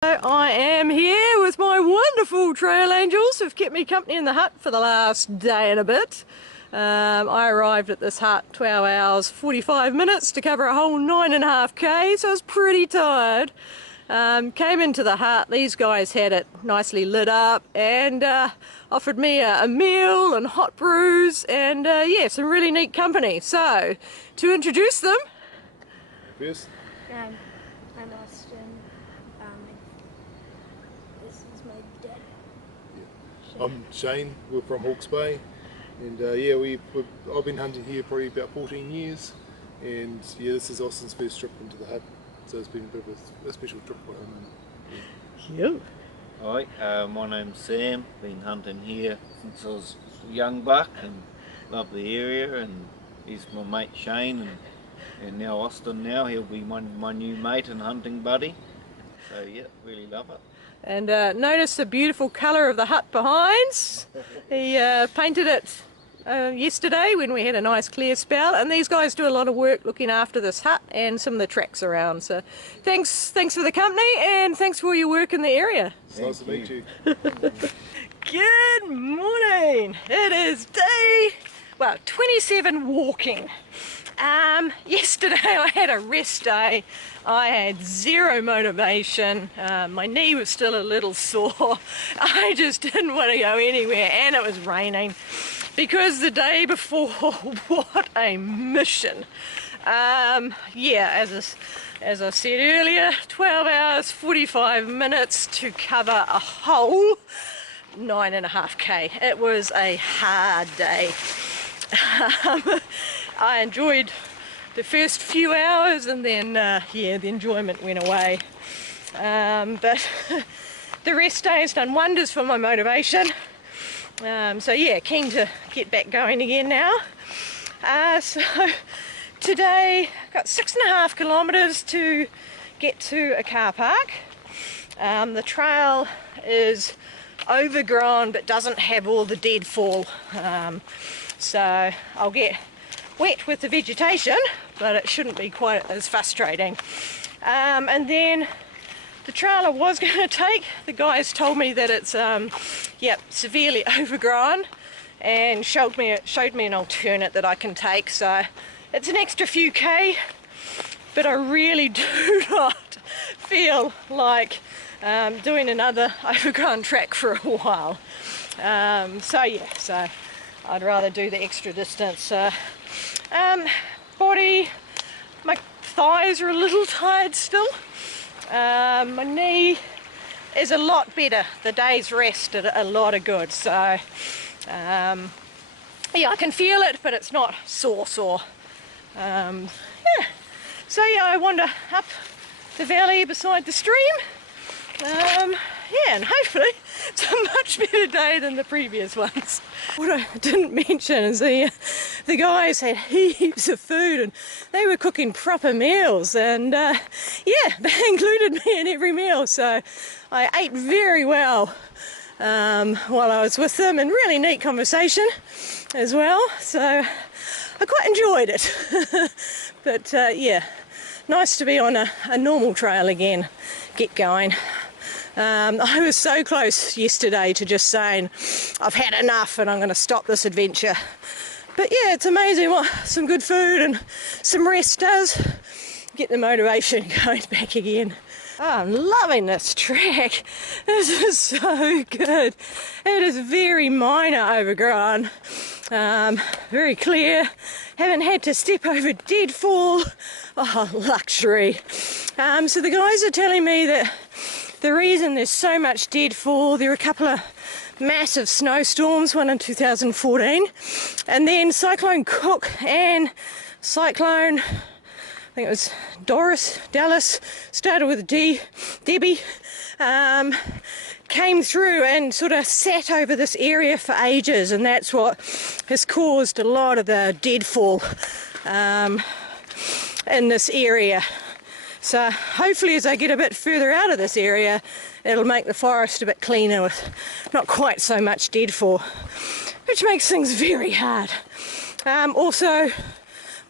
I am here with my wonderful trail angels who've kept me company in the hut for the last day and a bit. I arrived at this hut 12 hours 45 minutes to cover a whole 9.5k, so I was pretty tired. Came into the hut, these guys had it nicely lit up and offered me a meal and hot brews and yeah, some really neat company. So to introduce them, Yes. I'm Austin. This is my dad. Yeah. I'm Shane. We're from Hawke's Bay, and yeah, I've been hunting here probably about 14 years, and yeah, this is Austin's first trip into the hut, so it's been a bit of a special trip for him. you. Hi, my name's Sam. Been hunting here since I was a young buck and love the area, and he's my mate Shane, and now Austin he'll be my new mate and hunting buddy. So yeah, really love it. And notice the beautiful colour of the hut behind. He painted it yesterday when we had a nice clear spell, and these guys do a lot of work looking after this hut and some of the tracks around. So thanks for the company and thanks for all your work in the area. It's nice to meet you. Good morning. It is day 27 walking. Yesterday I had a rest day. I had zero motivation. My knee was still a little sore. I just didn't want to go anywhere, and it was raining because the day before, what a mission. Yeah, as I said earlier, 12 hours 45 minutes to cover a whole 9.5k. It was a hard day. I enjoyed the first few hours, and then yeah, the enjoyment went away. But the rest day has done wonders for my motivation. So yeah, keen to get back going again now. So today I've got 6.5 kilometres to get to a car park. The trail is overgrown but doesn't have all the deadfall. So I'll get wet with the vegetation, but it shouldn't be quite as frustrating. And then the trail I was going to take, the guys told me that it's yep, severely overgrown, and showed me an alternate that I can take. So it's an extra few k, but I really do not feel like doing another overgrown track for a while. So yeah, so I'd rather do the extra distance. Body, my thighs are a little tired still. My knee is a lot better. The day's rest did a lot of good. So yeah, I can feel it, but it's not sore. Yeah. So yeah, I wander up the valley beside the stream. Yeah, and hopefully it's a much better day than the previous ones. What I didn't mention is the guys had heaps of food, and they were cooking proper meals, and yeah, they included me in every meal, so I ate very well while I was with them, and really neat conversation as well, so I quite enjoyed it. But yeah, nice to be on a normal trail again, get going. I was so close yesterday to just saying I've had enough and I'm going to stop this adventure. But yeah, it's amazing what some good food and some rest does. Get the motivation going back again. Oh, I'm loving this track. This is so good. It is very minor overgrown, very clear. Haven't had to step over deadfall. Oh, luxury. So the guys are telling me that the reason there's so much deadfall, there were a couple of massive snowstorms, one in 2014, and then Cyclone Cook and Cyclone, I think it was Dallas, started with Debbie, came through and sort of sat over this area for ages, and that's what has caused a lot of the deadfall in this area. So hopefully as I get a bit further out of this area, it'll make the forest a bit cleaner with not quite so much deadfall, which makes things very hard. Also,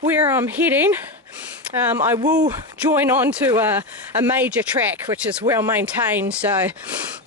where I'm heading I will join on to a major track which is well maintained, so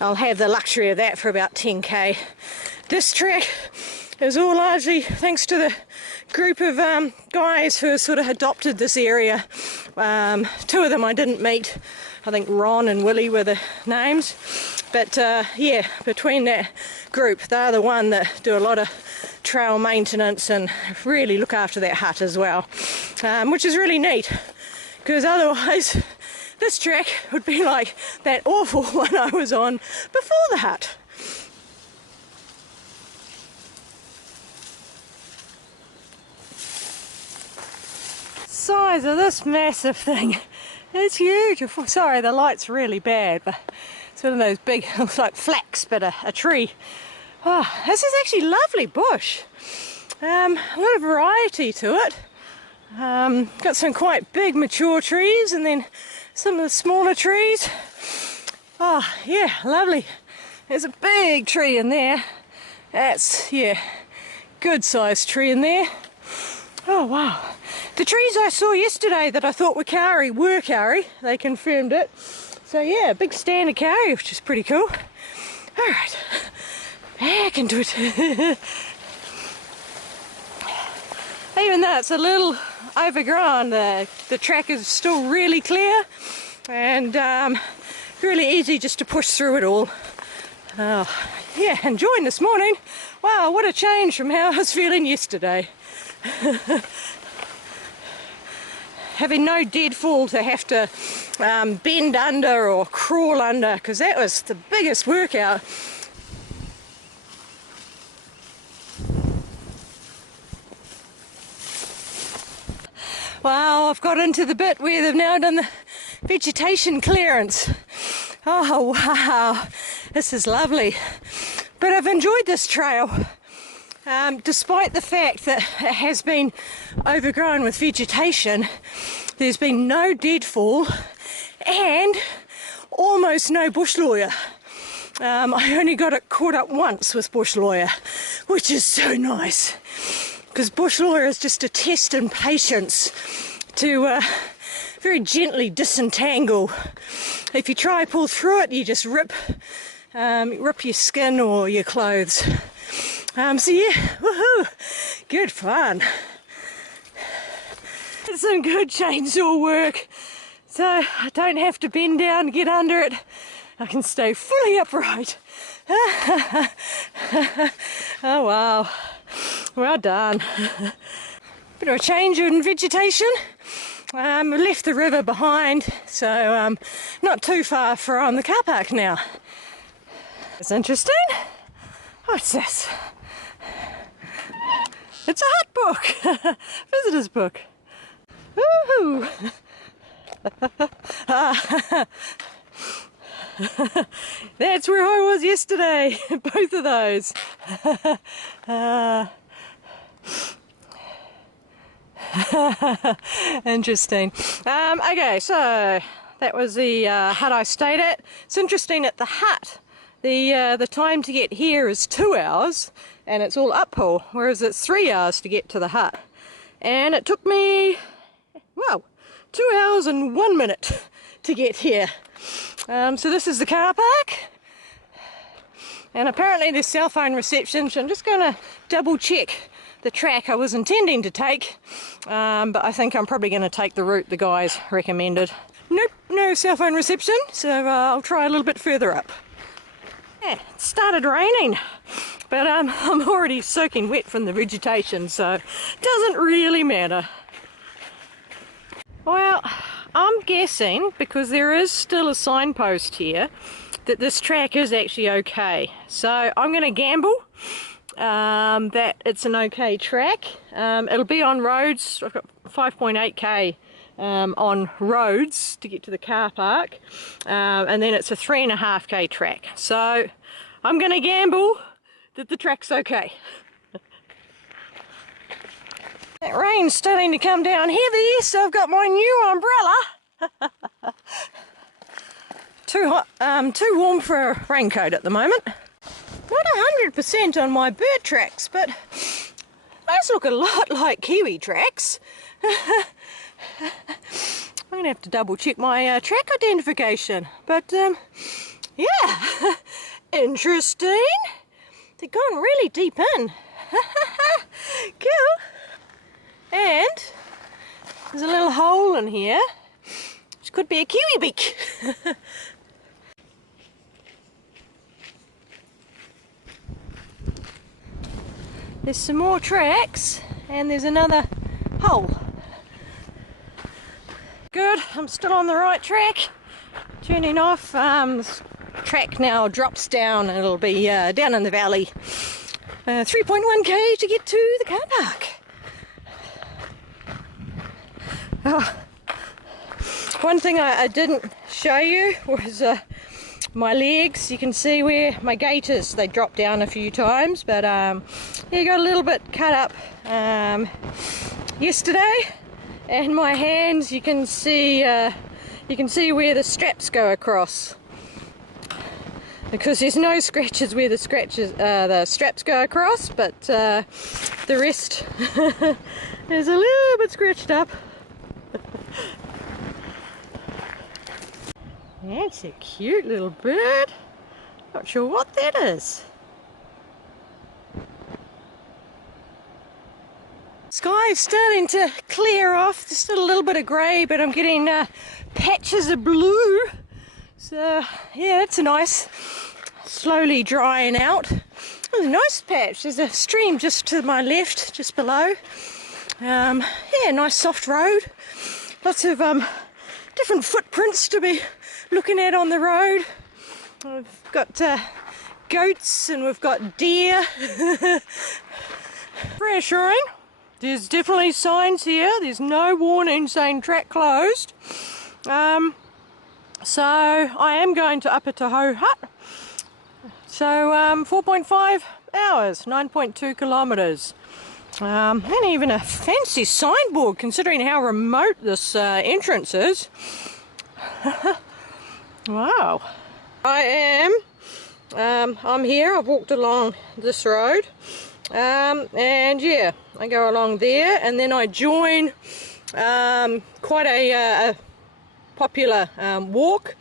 I'll have the luxury of that for about 10k. This track is all largely thanks to the group of guys who sort of adopted this area. Two of them I didn't meet. I think Ron and Willie were the names, but yeah, between that group, they're the one that do a lot of trail maintenance and really look after that hut as well, which is really neat, because otherwise this track would be like that awful one I was on before the hut. Size of this massive thing, it's huge. Sorry, the light's really bad, but it's one of those big, looks like flax, but a tree. Oh, this is actually lovely bush. A lot of variety to it. Got some quite big mature trees and then some of the smaller trees. Oh yeah, lovely. There's a big tree in there. That's, yeah, good sized tree in there. Oh wow. The trees I saw yesterday that I thought were kauri were kauri. They confirmed it. So yeah, big stand of kauri, which is pretty cool. Alright, back into it. Even though it's a little overgrown, the track is still really clear and really easy just to push through it all. Oh, yeah, enjoying this morning. Wow, what a change from how I was feeling yesterday. Having no deadfall to have to bend under or crawl under, because that was the biggest workout. Wow, I've got into the bit where they've now done the vegetation clearance. Oh wow, this is lovely. But I've enjoyed this trail. Despite the fact that it has been overgrown with vegetation, there's been no deadfall and almost no bush lawyer. I only got it caught up once with bush lawyer, which is so nice, because bush lawyer is just a test in patience to very gently disentangle. If you try to pull through it, you just rip your skin or your clothes. So yeah, woohoo, good fun. It's some good chainsaw work, so I don't have to bend down to get under it. I can stay fully upright. Oh wow, well done. Bit of a change in vegetation. I left the river behind, so not too far from the car park now. It's interesting. What's this? It's a hut book, visitor's book. Woohoo! That's where I was yesterday, both of those. Interesting. Okay, so that was the hut I stayed at. It's interesting, at the hut, the time to get here is 2 hours, and it's all uphill, whereas it's 3 hours to get to the hut. And it took me, well, 2 hours and 1 minute to get here. So this is the car park, and apparently there's cell phone reception, so I'm just going to double check the track I was intending to take, but I think I'm probably going to take the route the guys recommended. Nope, no cell phone reception, so I'll try a little bit further up. Yeah, it started raining, but I'm already soaking wet from the vegetation, so it doesn't really matter. Well, I'm guessing, because there is still a signpost here, that this track is actually okay. So I'm going to gamble that it's an okay track. It'll be on roads. I've got 5.8k on roads to get to the car park, and then it's a 3.5k track. So I'm going to gamble that the track's okay. That rain's starting to come down heavy, so I've got my new umbrella. Too hot, too warm for a raincoat at the moment. Not 100% on my bird tracks, but those look a lot like kiwi tracks. I'm gonna have to double check my track identification, but yeah, interesting. They're going really deep in. Cool. And there's a little hole in here, which could be a kiwi beak. There's some more tracks, and there's another hole. Good, I'm still on the right track. Turning off, this track now drops down, and it'll be down in the valley. 3.1k to get to the car park. Oh. One thing I didn't show you was my legs. You can see where my gait is. They dropped down a few times, but yeah, got a little bit cut up yesterday. And my hands, you can see where the straps go across. Because there's no scratches where the straps go across, but the rest is a little bit scratched up. That's a cute little bird. Not sure what that is. Sky's starting to clear off. There's still a little bit of grey, but I'm getting patches of blue. So yeah, that's nice. Slowly drying out. Oh, a nice patch. There's a stream just to my left, just below. Yeah, nice soft road. Lots of different footprints to be looking at on the road. We've got goats and we've got deer. Reassuring. There's definitely signs here. There's no warning saying track closed. So I am going to Upper Tahoe Hut. So 4.5 hours, 9.2 kilometres. And even a fancy signboard considering how remote this entrance is. Wow. I am, I'm here, I've walked along this road. And yeah, I go along there and then I join quite a popular walk,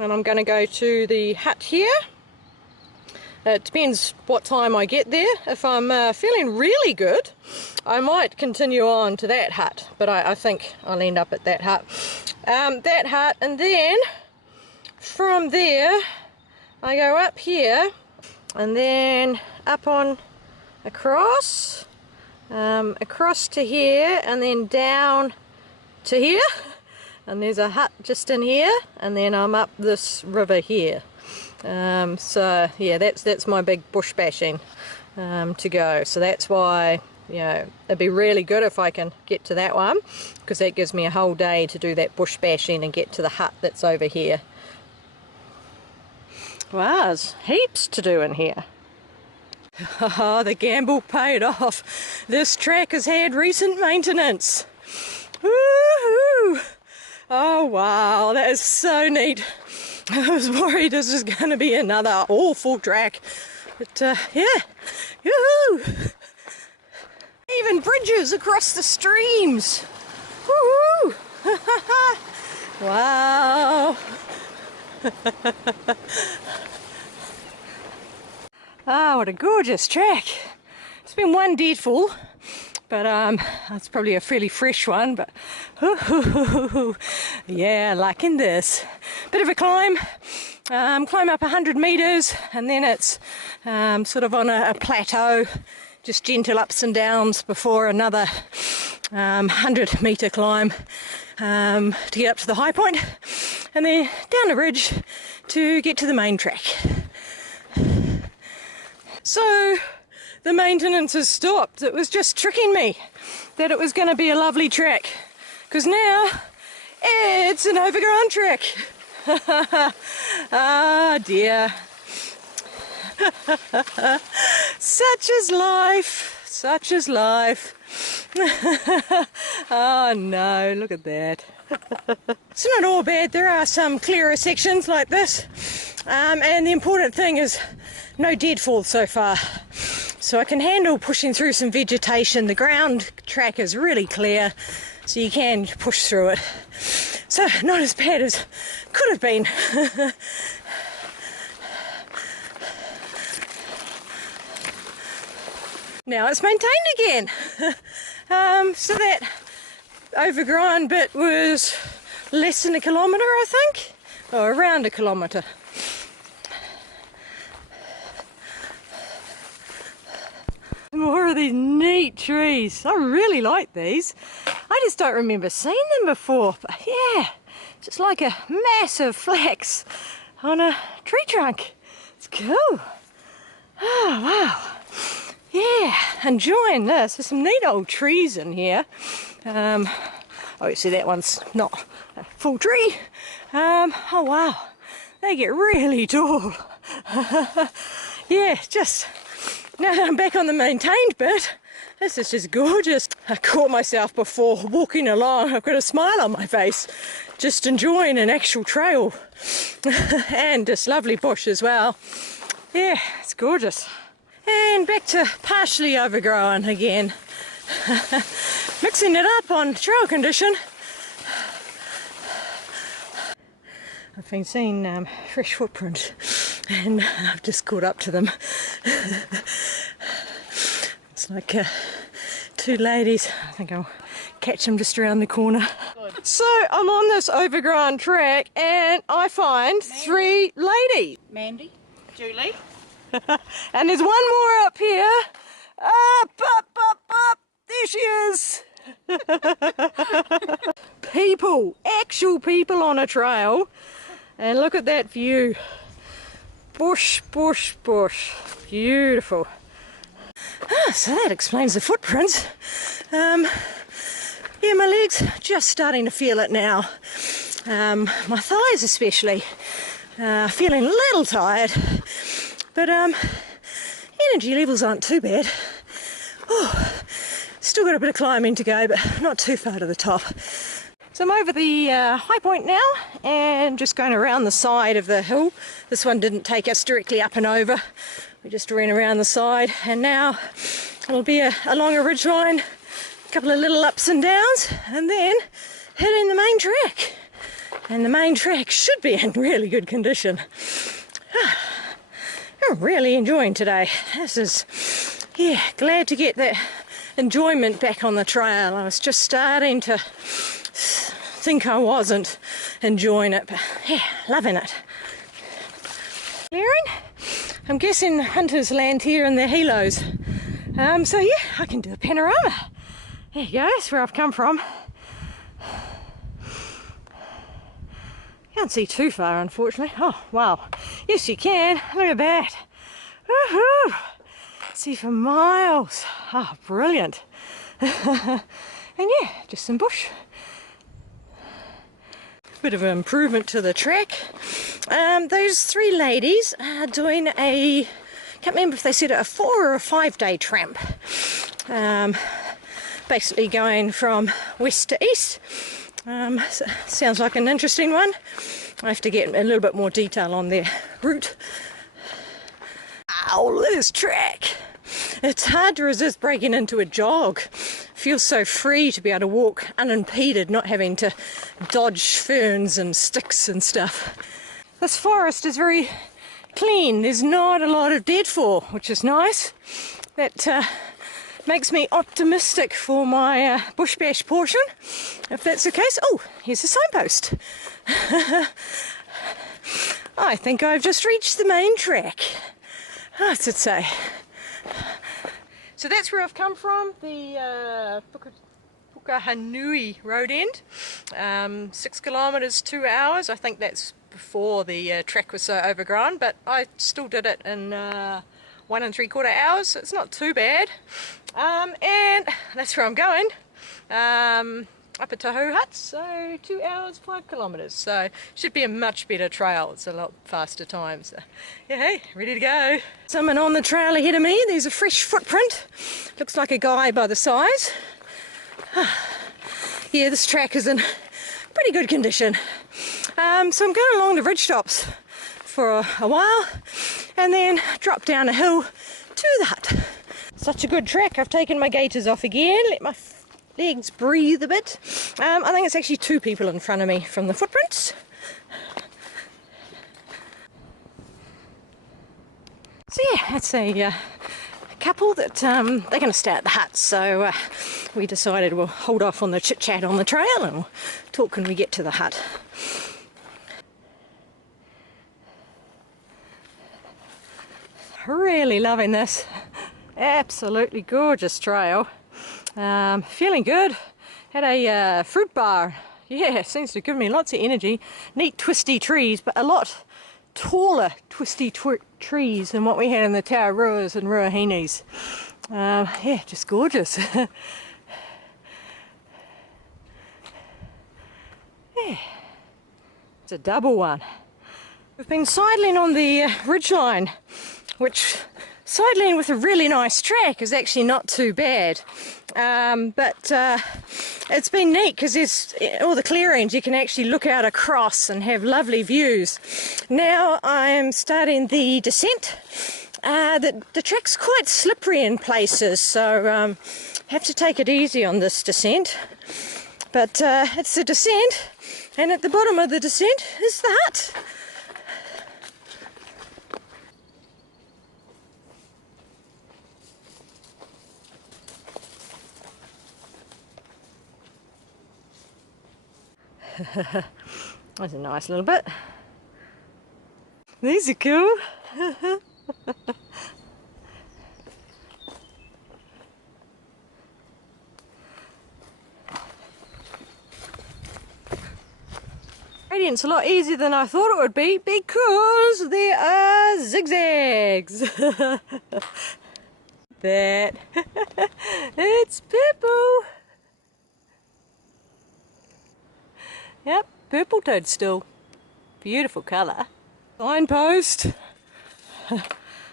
and I'm going to go to the hut here. It depends what time I get there. If I'm feeling really good, I might continue on to that hut, but I think I'll end up at that hut. That hut, and then from there I go up here and then up on across to here and then down to here, and there's a hut just in here, and then I'm up this river here. So yeah, that's my big bush bashing to go. So that's why, you know, it'd be really good if I can get to that one, because that gives me a whole day to do that bush bashing and get to the hut that's over here. Wow, there's heaps to do in here. Oh, the gamble paid off. This track has had recent maintenance. Woohoo! Oh wow, that is so neat. I was worried this was going to be another awful track, but yeah, yoo-hoo! Even bridges across the streams. Woohoo! Wow! Ah, what a gorgeous track. It's been one deadfall, but it's probably a fairly fresh one, but yeah, liking this. Bit of a climb, climb up 100 metres, and then it's sort of on a plateau, just gentle ups and downs before another 100 metre climb to get up to the high point, and then down a ridge to get to the main track. So the maintenance has stopped. It was just tricking me that it was going to be a lovely track, because now it's an overgrown track. Ah dear. Such is life, such is life. Oh no, look at that. It's not all bad. There are some clearer sections like this, and the important thing is no deadfall so far, so I can handle pushing through some vegetation. The ground track is really clear, so you can push through it. So not as bad as could have been. Now it's maintained again. So that overgrown bit was less than a kilometre, I think, or around a kilometre. More of these neat trees. I really like these. I just don't remember seeing them before. But yeah, just like a massive flax on a tree trunk. It's cool. Oh wow. Yeah, enjoying this. There's some neat old trees in here. Obviously that one's not a full tree. Oh wow, they get really tall. Yeah, just now that I'm back on the maintained bit, this is just gorgeous. I caught myself before walking along. I've got a smile on my face, just enjoying an actual trail and this lovely bush as well. Yeah, it's gorgeous. And back to partially overgrown again. Mixing it up on trail condition. I've been seeing fresh footprints and I've just caught up to them. It's like two ladies. I think I'll catch them just around the corner. So I'm on this overgrown track and I find three ladies. Mandy, Julie. And there's one more up here. Up. There she is. People, actual people on a trail. And look at that view. Bush. Beautiful. So that explains the footprints. Yeah, my legs just starting to feel it now. My thighs especially. Feeling a little tired. But energy levels aren't too bad. Oh, still got a bit of climbing to go, but not too far to the top. So I'm over the high point now and just going around the side of the hill. This one didn't take us directly up and over. We just ran around the side, and now it'll be along a ridge line, a couple of little ups and downs, and then hitting the main track. And the main track should be in really good condition. I'm really enjoying today. This is, yeah, glad to get that enjoyment back on the trail. I was just starting to think I wasn't enjoying it, but yeah, loving it. Clearing? I'm guessing hunters land here in their helos. So yeah, I can do a panorama. There you go, that's where I've come from. Can't see too far, unfortunately. Oh, wow. Yes, you can. Look at that. Woohoo! See for miles. Oh, brilliant. And yeah, just some bush. Bit of an improvement to the track. Those three ladies are doing a, can't remember if they said a 4 or a 5 day tramp. Basically going from west to east. So sounds like an interesting one. I have to get a little bit more detail on their route. Ow, this track! It's hard to resist breaking into a jog. Feels so free to be able to walk unimpeded, not having to dodge ferns and sticks and stuff. This forest is very clean. There's not a lot of deadfall, which is nice. That makes me optimistic for my bush bash portion, if that's the case. Oh, here's a signpost. I think I've just reached the main track. What's it say? So that's where I've come from, the Pukahanui road end. 6 kilometres, 2 hours. I think that's before the track was so overgrown, but I still did it in 1 3/4 hours, so it's not too bad. And that's where I'm going, up at Tahu Huts, so 2 hours, 5 kilometres, so should be a much better trail. It's a lot faster time, so yeah, hey, ready to go. Someone on the trail ahead of me. There's a fresh footprint, looks like a guy by the size. Yeah, this track is in pretty good condition. So I'm going along the ridge tops for a while and then drop down a hill to the hut. Such a good track. I've taken my gaiters off again, let my legs breathe a bit. I think it's actually 2 people in front of me from the footprints. So yeah, it's a couple that they're going to stay at the hut, so we decided we'll hold off on the chit chat on the trail and we'll talk when we get to the hut. Really loving this. Absolutely gorgeous trail. Feeling good. Had a fruit bar. Yeah, seems to give me lots of energy. Neat twisty trees, but a lot taller twisty trees than what we had in the Tauruas and Ruahinis. Yeah, just gorgeous. Yeah, it's a double one. We've been sidling on the ridgeline, which sidling with a really nice track is actually not too bad. But it's been neat because there's all the clearings, you can actually look out across and have lovely views. Now I'm starting the descent. The track's quite slippery in places, so have to take it easy on this descent. But it's the descent, and at the bottom of the descent is the hut. That's a nice little bit. These are cool. Gradient's a lot easier than I thought it would be because there are zigzags. That. It's purple. Yep, purple toadstool. Beautiful colour. Signpost.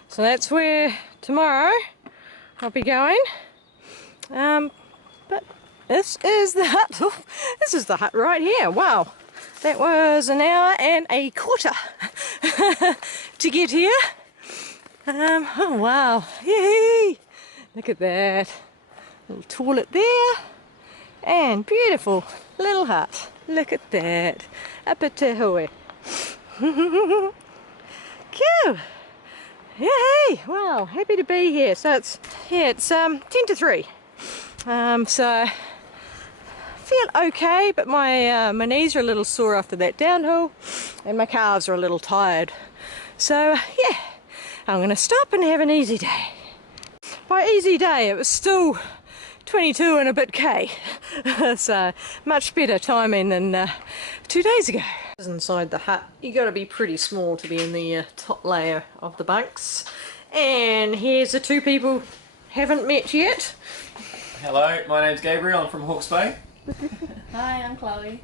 So that's where tomorrow I'll be going. But this is the hut. Oh, this is the hut right here. Wow. That was an hour and a quarter to get here. Oh wow. Yay! Look at that. Little toilet there. And beautiful little hut. Look at that. Up at Te Hui. Cool. Yay! Wow, happy to be here. So it's 10 to 3. So feel okay, but my knees are a little sore after that downhill, and my calves are a little tired. So yeah, I'm going to stop and have an easy day. By easy day, it was still 22 and a bit K. So much better timing than 2 days ago. Inside the hut, you got to be pretty small to be in the top layer of the bunks. And here's the 2 people haven't met yet. Hello, my name's Gabriel, I'm from Hawke's Bay. Hi, I'm Chloe.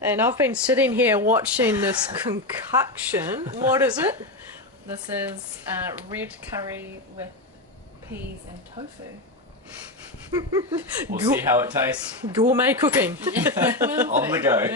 And I've been sitting here watching this concoction. What is it? This is red curry with peas and tofu. We'll see how it tastes. Gourmet cooking. On the go.